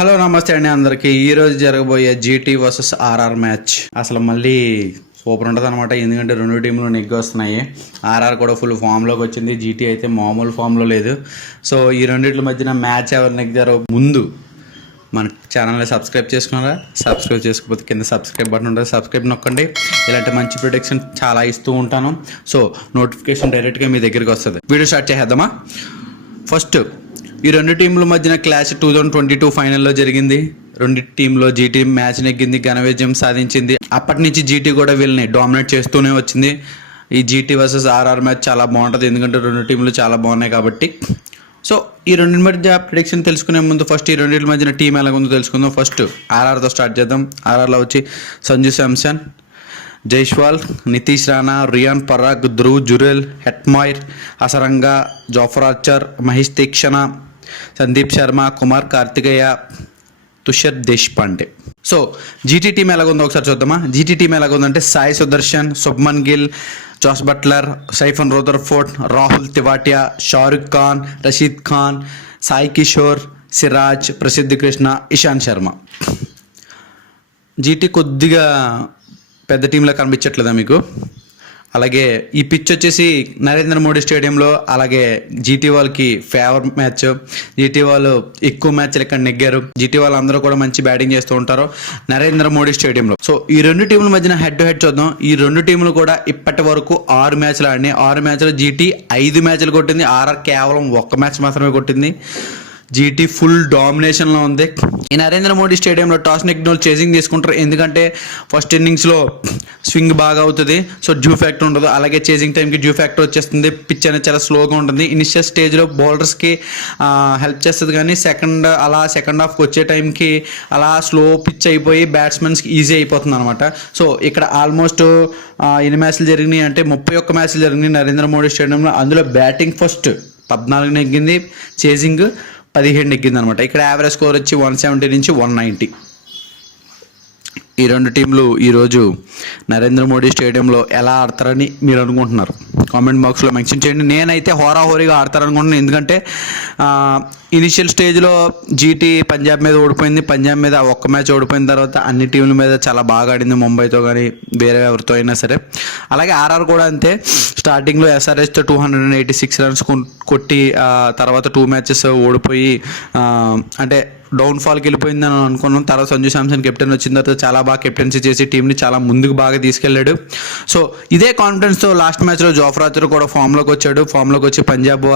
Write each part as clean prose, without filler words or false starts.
Hello నమస్తే అండి అందరికి. ఈరోజు జరగబోయే జీటీ వర్సెస్ ఆర్ఆర్ మ్యాచ్ అసలు మళ్ళీ సూపర్ ఉంటుంది అనమాట. ఎందుకంటే రెండు టీంలు నెగ్గి వస్తున్నాయి. ఆర్ఆర్ కూడా ఫుల్ ఫామ్లోకి వచ్చింది, జీటీ అయితే మామూలు ఫామ్లో లేదు. సో ఈ రెండింటి మధ్యన మ్యాచ్ ఎవరు నెగ్గారో ముందు మన ఛానల్ని సబ్స్క్రైబ్ చేసుకున్నారా? సబ్స్క్రైబ్ చేసుకోకపోతే కింద సబ్స్క్రైబ్ బటన్ ఉంటుంది, సబ్స్క్రైబ్ నొక్కండి. ఇలాంటి మంచి ప్రొటెక్షన్ చాలా ఇస్తూ ఉంటాను. సో నోటిఫికేషన్ డైరెక్ట్గా మీ దగ్గరికి వస్తుంది. వీడియో స్టార్ట్ చేద్దామా? ఫస్ట్ ఈ రెండు టీంల మధ్యన క్లాష్ 2022 ఫైనల్లో జరిగింది. రెండు టీంలో జీటీ మ్యాచ్ నెగ్గింది, ఘన విజయం సాధించింది. అప్పటి నుంచి జీటీ కూడా వీళ్ళని డామినేట్ చేస్తూనే వచ్చింది. ఈ జీటీ వర్సెస్ ఆర్ఆర్ మ్యాచ్ చాలా బాగుంటుంది, ఎందుకంటే రెండు టీంలు చాలా బాగున్నాయి కాబట్టి. సో ఈ రెండింటి మధ్య ప్రిడిక్షన్ తెలుసుకునే ముందు ఫస్ట్ ఈ రెండింటి మధ్యన టీం ఎలాగుందో తెలుసుకుందాం. ఫస్ట్ ఆర్ఆర్తో స్టార్ట్ చేద్దాం. ఆర్ఆర్లో వచ్చి Sanju Samson, Jaiswal, Nitish Rana, Riyan Parag, Dhruv Jurel, Hetmyer, Hasaranga, Jofra Archer, Maheesh Theekshana, Sandeep Sharma, Kumar Kartikeya, Tushar Deshpande. So GT team ఎలాగుందో ఒకసారి చూద్దామా. జీటీ టీం ఎలాగుందంటే Sai Sudharsan, Shubman Gill, Jos Buttler, Sherfane Rutherford, Rahul Tewatia, Shahrukh Khan, Rashid Khan, Sai Kishore, Siraj, Prasidh Krishna, Ishant Sharma. GT కొద్దిగా పెద్ద టీంలో కనిపించట్లేదా మీకు? అలాగే ఈ పిచ్ వచ్చేసి నరేంద్ర మోడీ స్టేడియంలో, అలాగే జీటీ వాళ్ళకి ఫేవర్ మ్యాచ్. జీటీ వాళ్ళు ఎక్కువ మ్యాచ్లు ఇక్కడ నెగ్గారు. జీటీ వాళ్ళు అందరూ కూడా మంచి బ్యాటింగ్ చేస్తూ ఉంటారు నరేంద్ర మోడీ స్టేడియంలో. సో ఈ రెండు టీంల మధ్యన హెడ్ టు హెడ్ చూద్దాం. ఈ రెండు టీంలు కూడా ఇప్పటి వరకు 6 మ్యాచ్లు ఆడినాయి. 6 మ్యాచ్లో జీటీ 5 మ్యాచ్లు కొట్టింది, ఆర్ఆర్ కేవలం 1 మ్యాచ్ మాత్రమే కొట్టింది. జీటీ ఫుల్ డామినేషన్లో ఉంది. ఈ నరేంద్ర మోడీ స్టేడియంలో టాస్ నెగ్గిన చేసింగ్ తీసుకుంటారు, ఎందుకంటే ఫస్ట్ ఇన్నింగ్స్లో స్వింగ్ బాగా అవుతుంది. సో డ్యూ ఫ్యాక్టర్ ఉండదు. అలాగే చేసింగ్ టైంకి డ్యూ ఫ్యాక్టర్ వచ్చేస్తుంది. పిచ్ అనేది చాలా స్లోగా ఉంటుంది. ఇనిషియల్ స్టేజ్లో బౌలర్స్కి హెల్ప్ చేస్తుంది, కానీ సెకండ్ హాఫ్కి వచ్చే టైంకి అలా స్లో పిచ్ అయిపోయి బ్యాట్స్మెన్స్కి ఈజీ అయిపోతుంది అనమాట. సో ఇక్కడ ఆల్మోస్ట్ ఎన్ని మ్యాచ్లు జరిగినాయి అంటే 31 మ్యాచ్లు జరిగినాయి నరేంద్ర మోడీ స్టేడియంలో. అందులో బ్యాటింగ్ ఫస్ట్ 14 నెగ్గింది, చేసింగ్ 17 నెగ్గింది అనమాట. ఇక్కడ యావరేజ్ స్కోర్ వచ్చి 170 నుంచి 190. ఈ రెండు టీంలు ఈరోజు నరేంద్ర మోడీ స్టేడియంలో ఎలా ఆడతారని మీరు అనుకుంటున్నారు? కామెంట్ బాక్స్లో మెన్షన్ చేయండి. నేనైతే హోరాహోరీగా ఆడతారనుకుంటున్నాను, ఎందుకంటే ఇనిషియల్ స్టేజ్లో జీటీ పంజాబ్ మీద ఓడిపోయింది. పంజాబ్ మీద 1 మ్యాచ్ ఓడిపోయిన తర్వాత అన్ని టీంల మీద చాలా బాగా ఆడింది, ముంబైతో కానీ వేరే ఎవరితో అయినా సరే. అలాగే ఆర్ఆర్ కూడా అంతే. స్టార్టింగ్లో ఎస్ఆర్హెచ్తో 286 రన్స్ కొట్టి తర్వాత 2 మ్యాచెస్ ఓడిపోయి అంటే డౌన్ఫాల్కి వెళ్ళిపోయిందని అనుకున్నాం. తర్వాత సంజు శాంసన్ కెప్టెన్ వచ్చిన తర్వాత చాలా బాగా కెప్టెన్సీ చేసి టీంని చాలా ముందుకు బాగా తీసుకెళ్ళాడు. సో ఇదే కాన్ఫిడెన్స్తో లాస్ట్ మ్యాచ్లో జాఫర్ ఆర్చర్ కూడా ఫామ్లోకి వచ్చి పంజాబ్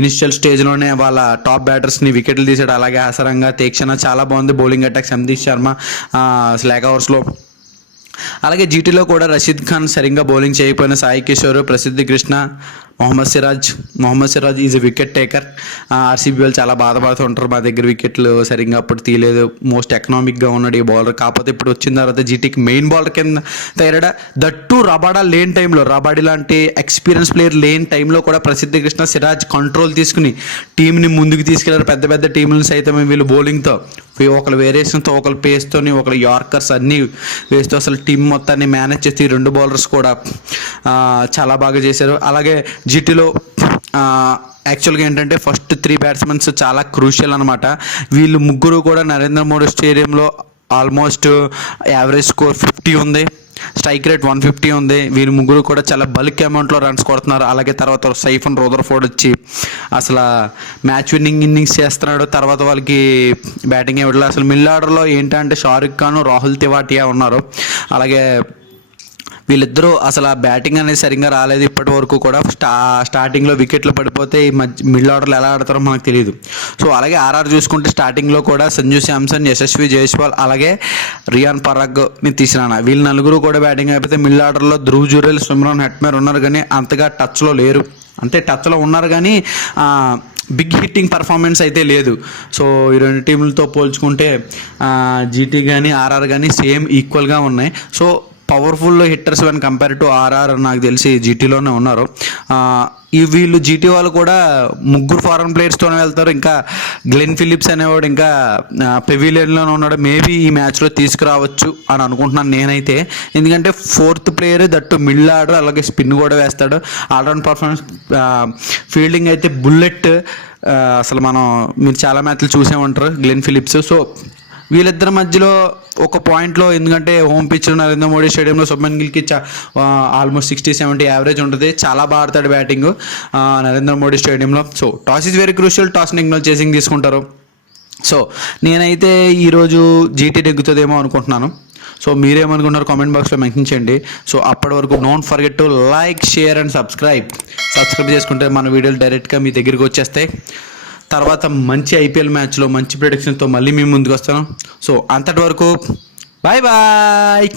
ఇనిషియల్ స్టేజ్లోనే వాళ్ళ టాప్ బ్యాటర్స్ని వికెట్లు తీసాడు. అలాగే హసరంగా, తీక్షణ చాలా బాగుంది bowling attack. Sandeep Sharma slog అవర్స్లో. అలాగే జీటీలో కూడా రషీద్ ఖాన్ సరిగ్గా బౌలింగ్ చేయకపోయిన Sai Kishore, Prasidh Krishna, Mohammed Siraj is a wicket taker. RCB వాళ్ళు చాలా బాధపడుతూ ఉంటారు, మా దగ్గర వికెట్లు సరిగ్గా అప్పుడు తీయలేదు, మోస్ట్ ఎకనామిక్గా ఉన్నాడు ఈ బౌలర్. కాకపోతే ఇప్పుడు వచ్చిన తర్వాత జీటీకి మెయిన్ బౌలర్ కింద తయారడా. దట్టు రబాడా లేని టైంలో, రబాడీ లాంటి ఎక్స్పీరియన్స్ ప్లేయర్ లేని టైంలో కూడా ప్రసిద్ధ్ కృష్ణ, సిరాజ్ కంట్రోల్ తీసుకుని టీంని ముందుకు తీసుకెళ్లారు. పెద్ద పెద్ద టీంలను సైతం వీళ్ళు బౌలింగ్తో, ఒకరు వేరియేషన్తో, ఒకరు పేస్తోని, ఒకరు యార్కర్స్ అన్నీ వేస్తూ అసలు టీం మొత్తాన్ని మేనేజ్ చేసి 2 బౌలర్స్ కూడా చాలా బాగా చేశారు. అలాగే జీటీలో యాక్చువల్గా ఏంటంటే ఫస్ట్ 3 బ్యాట్స్మెన్స్ చాలా క్రూషియల్ అనమాట. వీళ్ళు ముగ్గురు కూడా నరేంద్ర మోడీ స్టేడియంలో ఆల్మోస్ట్ యావరేజ్ స్కోర్ 50 ఉంది, స్ట్రైక్ రేట్ 150 ఉంది. వీళ్ళు ముగ్గురు కూడా చాలా బల్క్ అమౌంట్లో రన్స్ కొడుతున్నారు. అలాగే తర్వాత సైఫన్ రూదర్ఫోర్డ్ వచ్చి అసలు మ్యాచ్ విన్నింగ్ ఇన్నింగ్స్ చేస్తున్నాడు. తర్వాత వాళ్ళకి బ్యాటింగ్ ఇవ్వట్లేదు. అసలు మిడిల్ ఆర్డర్లో ఏంటంటే షారుఖ్ ఖాన్, రాహుల్ తివాటియా ఉన్నారు. అలాగే వీళ్ళిద్దరూ అసలు ఆ బ్యాటింగ్ అనేది సరిగ్గా రాలేదు ఇప్పటి వరకు కూడా. స్టార్టింగ్లో వికెట్లు పడిపోతే ఈ మిడిల్ ఆర్డర్లో ఎలా ఆడతారో మనకు తెలియదు. సో అలాగే ఆర్ఆర్ చూసుకుంటే స్టార్టింగ్లో కూడా సంజు శాంసన్, యశస్వి జైస్వాల్, అలాగే రియాన్ పరాగ్, నితీష్ రాణా వీళ్ళు 4 కూడా బ్యాటింగ్ అయిపోతే మిడిల్ ఆర్డర్లో ధ్రువ్ జురెల్, సిమ్రాన్ హెట్మేర్ ఉన్నారు, కానీ అంతగా టచ్లో లేరు. అంటే టచ్లో ఉన్నారు కానీ బిగ్ హిట్టింగ్ పర్ఫార్మెన్స్ అయితే లేదు. సో ఈ రెండు టీంలతో పోల్చుకుంటే జీటీ కానీ ఆర్ఆర్ కానీ సేమ్ ఈక్వల్గా ఉన్నాయి. So powerful hitters when compare to R R నాకు తెలిసి జీటీలోనే ఉన్నారు. ఈ వీళ్ళు జీటీ వాళ్ళు కూడా 3 ఫారెన్ ప్లేయర్స్తోనే వెళ్తారు. ఇంకా గ్లెన్ ఫిలిప్స్ అనేవాడు ఇంకా పెవిలియన్లోనే ఉన్నాడు. మేబీ ఈ మ్యాచ్లో తీసుకురావచ్చు అని అనుకుంటున్నాను నేనైతే, ఎందుకంటే 4th player that middle order, అలాగే స్పిన్ కూడా వేస్తాడు. ఆల్రౌండ్ పర్ఫార్మెన్స్, ఫీల్డింగ్ అయితే బుల్లెట్. అసలు మీరు చాలా మ్యాచ్లు చూసే ఉంటారు గ్లెన్ ఫిలిప్స్. సో వీళ్ళిద్దరి మధ్యలో ఒక పాయింట్లో, ఎందుకంటే హోమ్ పిచ్ నరేంద్ర మోడీ స్టేడియంలో శుభ్మన్ గిల్కి ఆల్మోస్ట్ 60-70 యావరేజ్ ఉంటుంది. చాలా బాగా ఆడతాడు బ్యాటింగ్ నరేంద్ర మోడీ స్టేడియంలో. So toss is very crucial. టాస్ని ఇగ్నోర్ చేసింగ్ తీసుకుంటారు. సో నేనైతే ఈరోజు జీటీ నెగ్గుతుందేమో అనుకుంటున్నాను. సో మీరేమనుకుంటున్నారు కామెంట్ బాక్స్లో మెన్షన్ చేయండి. సో అప్పటి వరకు don't forget to like, share and subscribe చేసుకుంటే మన వీడియోలు డైరెక్ట్గా మీ దగ్గరికి వచ్చేస్తాయి. తర్వాత మంచి ఐపీఎల్ మ్యాచ్లో మంచి ప్రెడిక్షన్తో మళ్ళీ మీ ముందుకు వస్తాను. సో అంతటి వరకు బాయ్ బాయ్.